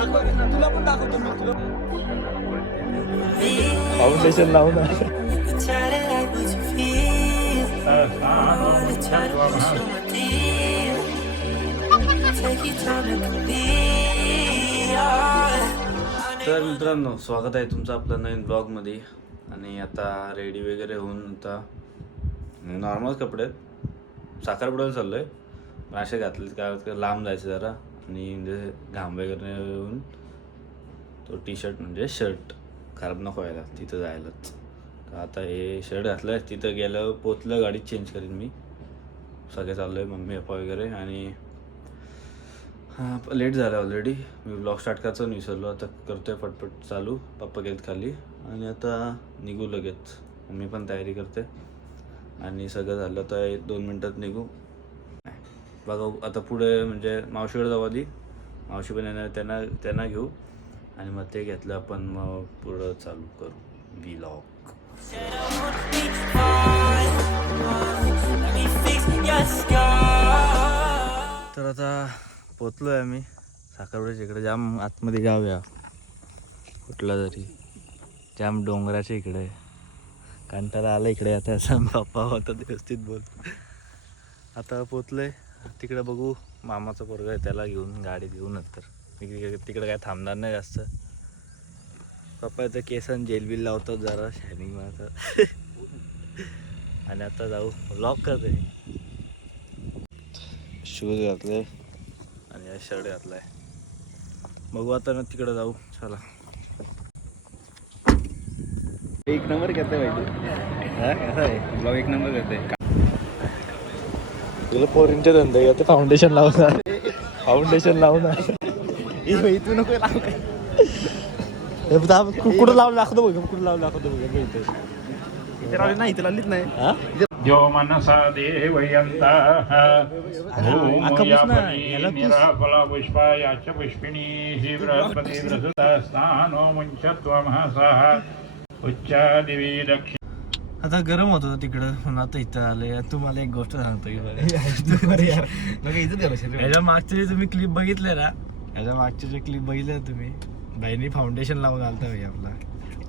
तुला पण दाखवतो मी तुला फाउंडेशन लावून तर मित्रांनो, स्वागत आहे तुमचं आपल्या नवीन ब्लॉगमध्ये. आणि आता रेडी वगैरे होऊन आता नॉर्मल कपडे साखरपुड्याला चाललो आहे. पण असे घातले काय लांब जायचं जरा आणि म्हणजे घाम वगैरे येऊन तो टी शर्ट म्हणजे शर्ट खराब नको व्हायला तिथं जायलाच. तर आता हे शर्ट घातलं आहे, तिथं गेलं पोचलं गाडीत चेंज करीन मी. सगळे चाललो आहे, मम्मी पप्पा वगैरे. आणि हां लेट झालं ऑलरेडी. मी ब्लॉग स्टार्ट करायचं विसरलो. आता करतोय पटपट चालू. पप्पा गेलेत खाली आणि आता निघू लगेच. मम्मी पण तयारी करते आणि सगळं झालं तर 2 मिनटात निघू. बघा आता पुढे म्हणजे मावशीकडे जाऊ आधी. मावशी पण येणार, त्यांना घेऊ आणि मग ते घेतलं आपण मग पुढं चालू करू व्लॉग. तर आता पोचलो आहे आम्ही साखरपुड्याच्या इकडे. जाम आतमध्ये गाव या कुठला तरी, जाम डोंगराच्या इकडे. कंटाळा आला इकडे. आता असं पप्पा होता व्यवस्थित बोल. आता पोचलो आहे तिकडे. बघू मामाचा पोरगा आहे त्याला घेऊन गाडीत घेऊनच. तर तिकडे काय थांबणार नाही जास्त. पप्पाचं केसन जेलबिल लावतात जरा शायनिंग मारतात. आणि आता जाऊ व्लॉग करते. शूज घातले आणि शर्ट घातलाय. बघू आता ना तिकडे जाऊ. चला. एक नंबर करते भाई. ब्लॉग एक नंबर करते. तुला पोरींचे धंदे घेते. फाउंडेशन लावणार, फाउंडेशन लावणार. तू नको लाव काय. कुठं लावून दाखवतो बघ, कुठं लावून दाखवतो बघ. इथे राहिली नाही, इथे लावलीच नाही. जो मनसा देवयंता निराकुला पुष्पा याच पुष्पिणी ही बृहस्पती प्रसुता स्थानो मुंचत्वमहसः उच्चा देवी दक्षिण. आता गरम होत होतं तिकडं पण आता इथं आले. तुम्हाला एक गोष्ट सांगतो की ह्याच्या मागचे तुम्ही क्लिप बघितले ना, ह्याच्या मागचे जे क्लिप बघितले तुम्ही, बाईनी फाउंडेशन लावून आलता भाई आपला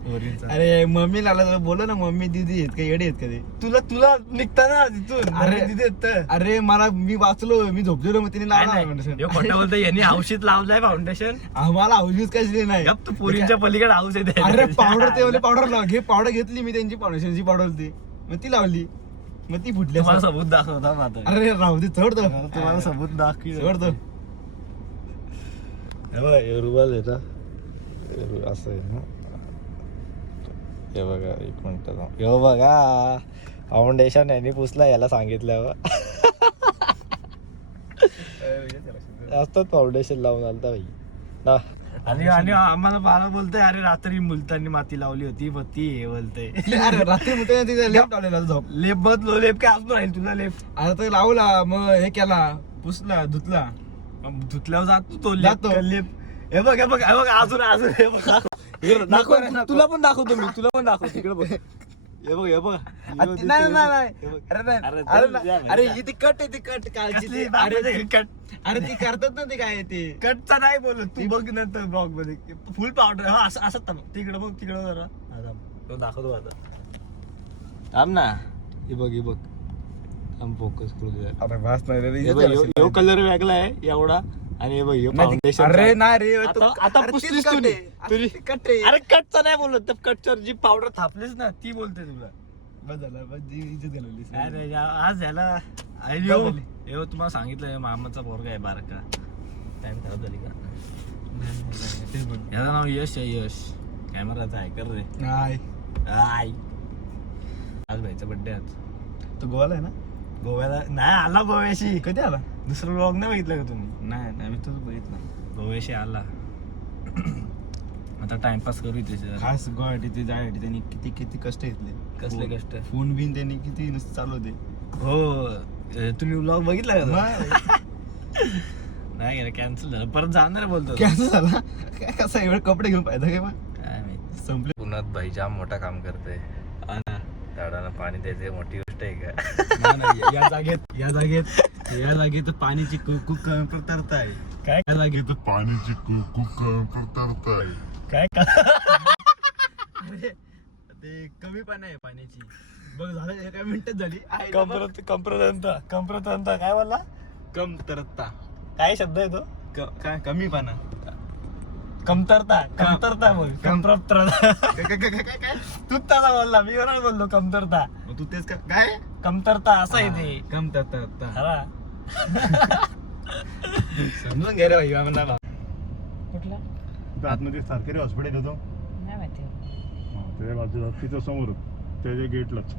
पोरींचा. अरे मम्मी लावला बोला ना, मम्मी दीदी आहेत का, येडे आहेत का ते. तुला निघताना तिथून अरे दीदी आहेत. अरे मला मी वाचलो, मी झोपलेलो मग तिने लावला फाउंडेशन. खोटं बोलतो, यांनी औषध लावलाय फाउंडेशन. आम्हाला औषध काहीच नाही. तू पोरींच्या पलीकडे हाऊस येते. अरे पावडर ते वाले पावडर लाव घे. पावडर घेतली मी त्यांची फाउंडेशनची पावडर होती, मग ती लावली, मग ती फुटली. तुम्हाला सबूत दाखवता आता. अरे राहू दे, चढतो तुम्हाला सबूत दाखवी. चढतो. रुमाल आहे ना असं आहे ना. हे बघा एक मिनिट, हे बघा फाउंडेशन यांनी पुसला याला सांगितल्यावर. असतात फाउंडेशन लावून आलता भाई ना. आणि आम्हाला बाला बोलतोय अरे रात्री मुलतानी माती लावली होती, मग ती हे बोलतोय. अरे रात्री मुलतानी तिथे लेप लावलेला झोप. लेप बदलो, लेप काय असतो राहील तुला लेप. आता तर लावला, मग हे केला, पुसला, धुतला. धुतल्यावर जातो तो जातो. लेप. हे बघ हे बघ हे बघ, अजून हे बघ. तुला पण दाखवतो मी, तुला पण दाखवतो. तिकडे बघ, हे बघ हे बघ. अरे ती कट आहे, ती कट कालची. अरे ती करतात ना, ते काय ते कटचा नाही बोलत तू. बघ नंतर ब्लॉग मध्ये फुल पावडर. असं असं तिकडे बघ, तिकडे जरा तो दाखवतो आता. थांब ना, हे बघ हे बघ. थांब फोकस करू दे. अरे वास नाही. हे कलर वेगळा आहे एवढा. आणि हे बघ हे फाउंडेशन. अरे नाही रे, आता पुसलीस तू. अरे कटचा नाही बोलत, तर कटच्यावर जी पावडर थापलीस ना ती बोलते तुला. अरे आज झाला. तुम्हाला सांगितलं मामाचा पोरगा आहे बारका. टाइम खराब झाली का. याचं नाव यश आहे. यश कॅमेराचा आहे कर रे. नाही आज भाईचा बर्थडे. आज तो गोवाला आहे ना. गोव्याला नाही आला. गोव्याशी कधी आला. दुसरं ब्लॉग नाही बघितलं का तुम्ही. नाही मी तुझं बघितलं. गोव्याशी आला. आता टाइमपास करू इथे. खास गुवाहाटी ते जायसाठी त्यांनी किती कष्ट घेतले. कसले कष्ट. फोन बिन त्यांनी किती नुसतं चालवते. हो तुम्ही ब्लॉग बघितला का. नाही कॅन्सल झालं. परत जाणार बोलतो. कॅन्सल झाला काय. कसा एवढे कपडे घेऊन पाहिजे काय मग. काय माहिती. संपले. पुण्यात भाई जाम मोठा काम करते. झाडांना पाणी द्यायचं मोठी गोष्ट आहे का. या जागेत या जागी तर पाण्याची खूप कमतरता आहे. काय या जागी तर पाण्याची खूप कमतरता आहे. काय अरे ते कमी पाणी आहे पाण्याची. बघ झालं एका मिनिटात झाली आहे. कमप्रतंता काय बोलला? कमतरता. काय शब्द आहे तो? काय कमी पाना. कमतरता बोल. कमतरता काय तूच त्याला बोलला, मी बरोबर बोललो कमतरता. तू तेच काय कमतरता असं आहे ते. कमतरता. हा. समजून घे रे भाई आम्हाला. कुठला आतमध्ये सरकारी हॉस्पिटल होतो नाही माहिती. त्याच्या बाजूला तिथं समोर त्याच्या गेटलाच.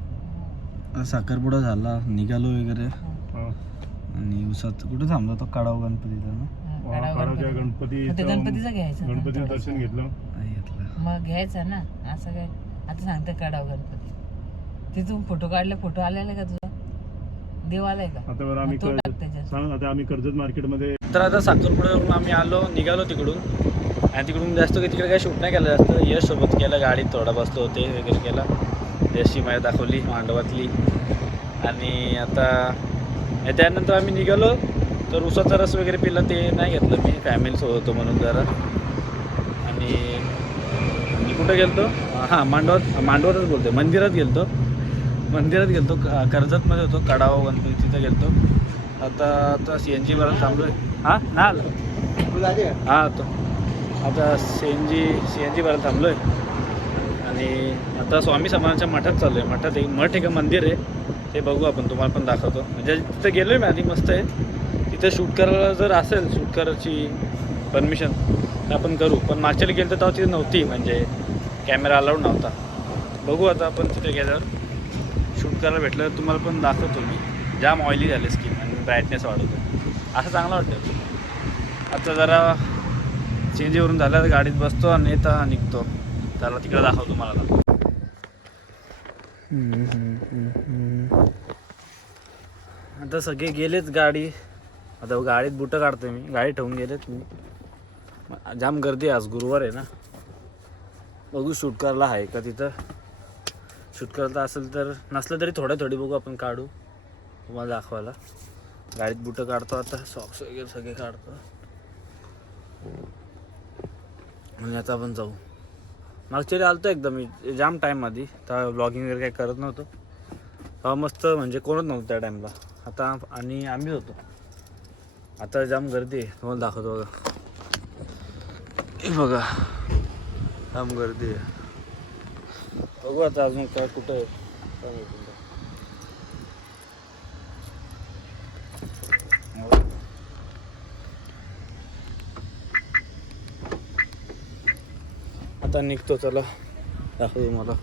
साखरपुडा झाला, निघालो वगैरे आणि उसात कुठे थांबलो तो कडाव गणपतीला ना. काळाच्या गणपती ते गणपतीचं घ्यायचं ना. गणपतीचं दर्शन घेतलं. आई घेतला. मग घ्यायचं ना असं काय. आता सांगते कडाव गणपती तिथून फोटो काढले. फोटो आलेला का तुझा? देव आलाय का? आता बरं आम्ही मग तो टाक त्याच्यात. सांग आता आम्ही कर्जत मार्केटमध्ये तर आता साखरपुड्यावरून आम्ही निघालो तिकडून आणि तिकडून जास्त काही तिकडे काही शूट नाही केलं जास्त. यश सोबत केलं, गाडीत थोडा बसलो होते वगैरे केला. यशची माया दाखवली मांडवातली. आणि आता त्यानंतर आम्ही निघालो तर उसाचा रस वगैरे पिला, ते नाही घेतलं मी, फॅमिलीसोबत होतो म्हणून जरा. आणि मी कुठं गेलतो? हां मांडवातच बोलतो, मंदिरात गेलतो कर्जतमध्ये होतो, कडाव गणपती तिथं गेलतो. आता CNG भरायला थांबलो आहे. हां ना आलं हां तो आता CNG भरायला थांबलो आहे. आणि आता स्वामी समाजाच्या मठात चाललो आहे. मठात एक मठ आहे का मंदिर आहे ते बघू आपण, तुम्हाला पण दाखवतो. म्हणजे तिथं गेलो आहे मी आधी, मस्त आहे तिथं. शूट करायला जर असेल, शूट करायची परमिशन तर आपण करू. पण मागच्या गेलं तर तेव्हा तिथे नव्हती, म्हणजे कॅमेरा अलाउड नव्हता. बघू आता आपण तिथे गेल्यावर शूट करायला भेटलं तर तुम्हाला पण दाखवतो मी. जाम ऑइली झाले स्किन आणि ब्राईटनेस वाढवतो, असं चांगलं वाटतं. आता जरा चेंजवरून झालं तर गाडीत बसतो आणि येता निघतो. त्याला तिकडे दाखवतो मला. आता सगळे गेलेच गाडी. आता गाडीत बुटं काढतोय मी, गाडी ठेवून गेलेत मी. जाम गर्दी आज, गुरुवार आहे ना. बघू शूट करायला आहे का तिथं. शूट करायला असेल तर, नसलं तरी थोडी बघू आपण काढू तुम्हाला दाखवायला. गाडीत बुटं काढतो आता, सॉक्स वगैरे सगळे काढतो आणि आता आपण जाऊ. मागच्या वेळी आलतो एकदा मी, जाम टाईम आधी, तेव्हा ब्लॉगिंग वगैरे काही करत नव्हतो. तेव्हा मस्त म्हणजे कोणच नव्हतं त्या टाईमला. आता आणि आम्हीच होतो. आता जाम गर्दी आहे, तुम्हाला दाखवतो बघा. हे बघा जाम गर्दी आहे. बघू आता अजून काय कुठं आहे काय माहिती. आता निघतो, चला दाखवतो मला.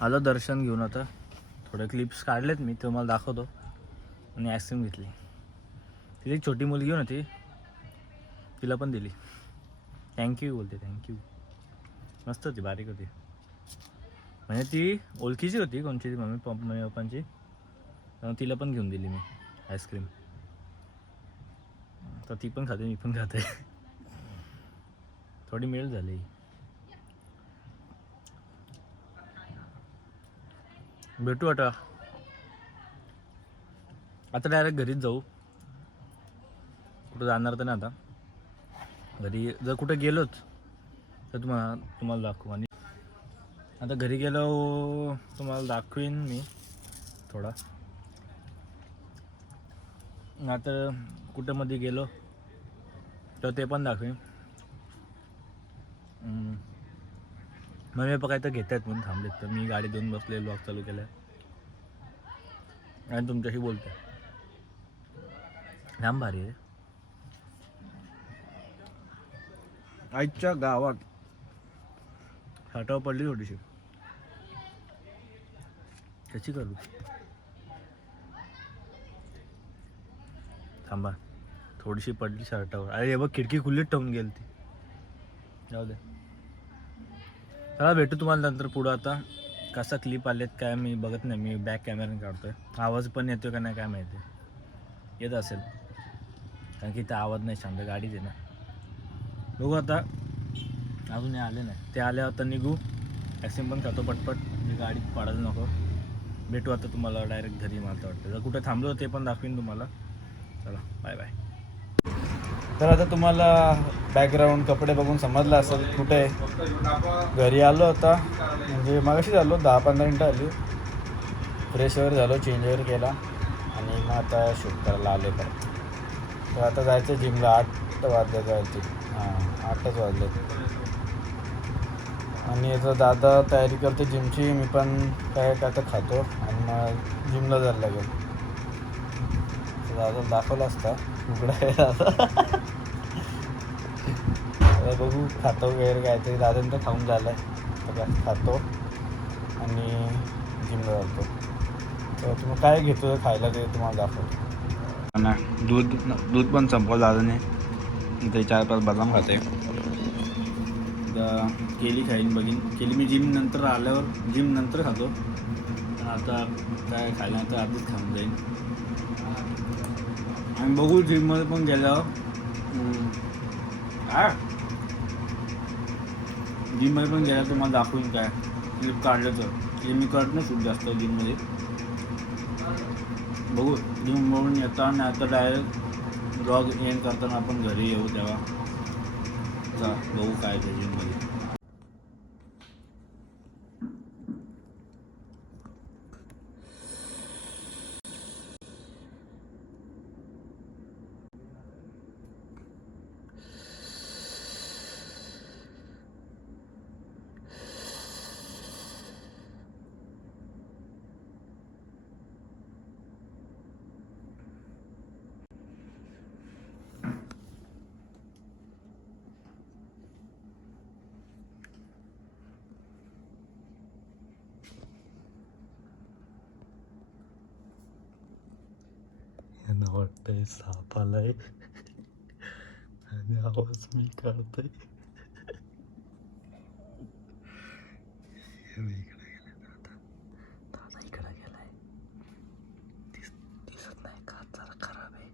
आलो दर्शन घेऊन. आता थोडे क्लिप्स काढलेत मी, ते मला दाखवतो. आणि आईस्क्रीम घेतली. तिथे एक छोटी मुलगी होती, तिला पण दिली. थँक्यू बोलते, थँक्यू. मस्त होती, बारीक होती. म्हणजे ती ओळखीची होती कोणची, मम्मी पप्पांची. तिला पण घेऊन दिली मी आईस्क्रीम. तर ती पण खाते, मी पण खाते. थोडी मेळ झाली. भेटू आता डायरेक्ट घरीच जाऊ. कुठं जाणार तर नाही आता. घरी जर कुठं गेलोच तर तुम्हाला दाखवू. आणि आता घरी गेलो तुम्हाला दाखवीन मी थोडा. आता कुठं मध्ये गेलो तर ते पण दाखवीन. मम्मी पप्पा काय तर घेत आहेत म्हणून थांबलेत, तर मी गाडी देऊन बसले, ब्लॉग चालू केला आणि तुमच्याशी बोलतो. जाम भारी आहे. आईच्या गावात हटाव पडली थोडीशी, कशी करू. थांबा, थोडीशी पडली शर्टावर. अरे बघ खिडकी खुल्लीच ठेवून गेली ती. जाऊ दे, चला भेटू तुम्हाला नंतर पुढं. आता कसा क्लिप आलेत काय मी बघत नाही, मी बॅक कॅमेऱ्याने काढतोय. आवाज पण येतोय का नाही काय माहिती, येत असेल कारण की इथं आवाज नाही, शांत गाडीच आहे ना. बघू आता, अजून हे आले नाही, ते आल्यावर आता निघू. ॲक्सिम पण खातो पटपट, म्हणजे गाडीत पाडायला नको. भेटू आता तुम्हाला डायरेक्ट घरी. मला वाटतं जर कुठे थांबलो ते पण दाखवीन तुम्हाला. चला बाय बाय. तर आता तुम्हाला बॅकग्राऊंड कपडे बघून समजलं असेल कुठे घरी आलो होता. म्हणजे मगाशी झालो 10-15 मिनटं आली. फ्रेश वगैरे झालो, चेंज वगैरे केला आणि मग आता शूट करायला आले परत. तर आता जायचं जिमला. 8 वाजले जायचे. हां 8च वाजले. आणि याचा दादा तयारी करतो जिमची. मी पण काय आता खातो आणि मग जिमला जायला लागेल. दादा दाखवला असता उघडा आहे दादा. बघू खातो वगैरे काहीतरी. दादांचं खाऊन झालं आहे. तर खातो आणि जिमला जातो. तर तुम्ही काय घेतो खायला ते तुम्हाला दाखवतो. नाही दूध पण संपवलं दादाने. ते 4-5 बदाम खाते. केली खाईन बघीन. केली मी जिम नंतर आल्यावर, जिम नंतर खातो. पण आता काय खायला तर आधीच खाऊन जाईन. आणि बघू जिममध्ये पण गेल्यावर जिममध्ये पण गेल्यावर तुम्हाला दाखवून काय क्लिप काढलं तर. मी करत नाही खूप जास्त जिममध्ये. बघू जिम बघून येता आणि आता डायरेक्ट ब्लॉग एंड करताना आपण घरी येऊ तेव्हा बघू काय ते जिममध्ये. यांना वाटतंय साप आलाय आणि आवाज मी काढतोय. इकडे गेलाय दादा. दादा इकडे गेलाय. दिसत नाही का? जरा खराब आहे.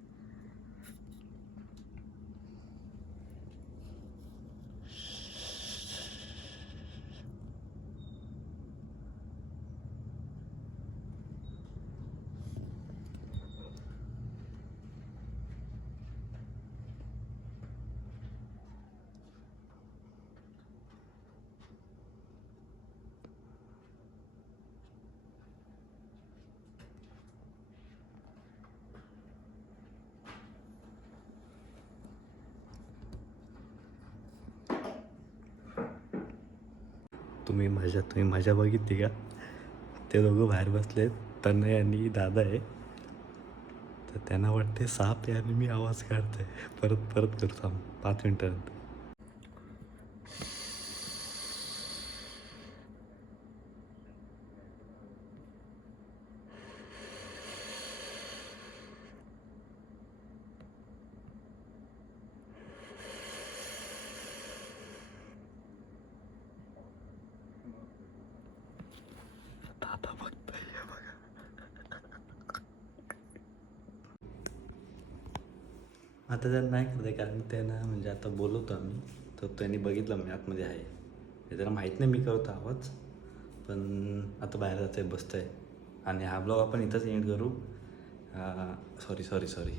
तुम्ही मजा बघितली का? ते दोघं बाहेर बसलेत. तन्मय आणि दादा आहे. तर त्यांना वाटते साप आहे आणि मी आवाज काढतोय. परत करतो 5 मिनिटानंतर. दादा बघतोय बघा. आता त्याला नाही करत कारण त्यांना म्हणजे आता बोलवतो आम्ही. तर त्यांनी बघितलं मी आतमध्ये आहे. हे त्याला माहीत नाही मी करतो आवाज. पण आता बाहेर जातं आहे, बसतं आहे. आणि हा ब्लॉग आपण इथंच एंड करू. सॉरी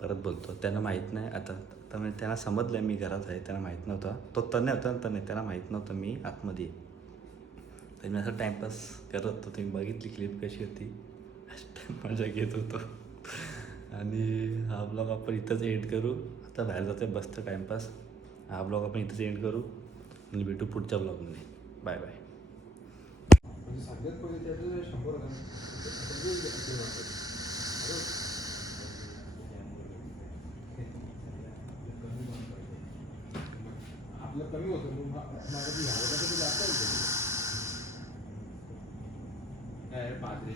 परत बोलतो. त्यांना माहीत नाही आता. तर म्हणजे त्यांना समजलं मी घरात आहे. त्यांना माहीत नव्हता. तो तन्मय होता तन्मय. त्यांना माहीत नव्हतं मी आतमध्ये आहे. तर मी असं टाईमपास करत होतो. तुम्ही बघितली क्लिप कशी होती. मजा घेत होतो. आणि हा ब्लॉग आपण इथंच एंड करू. आता बाहेर जातो आहे, बसतं टाईमपास. हा ब्लॉग आपण इथंच एंड करू आणि भेटू पुढच्या ब्लॉगमध्ये. Bye bye. आपलं कमी होतं काय पाहते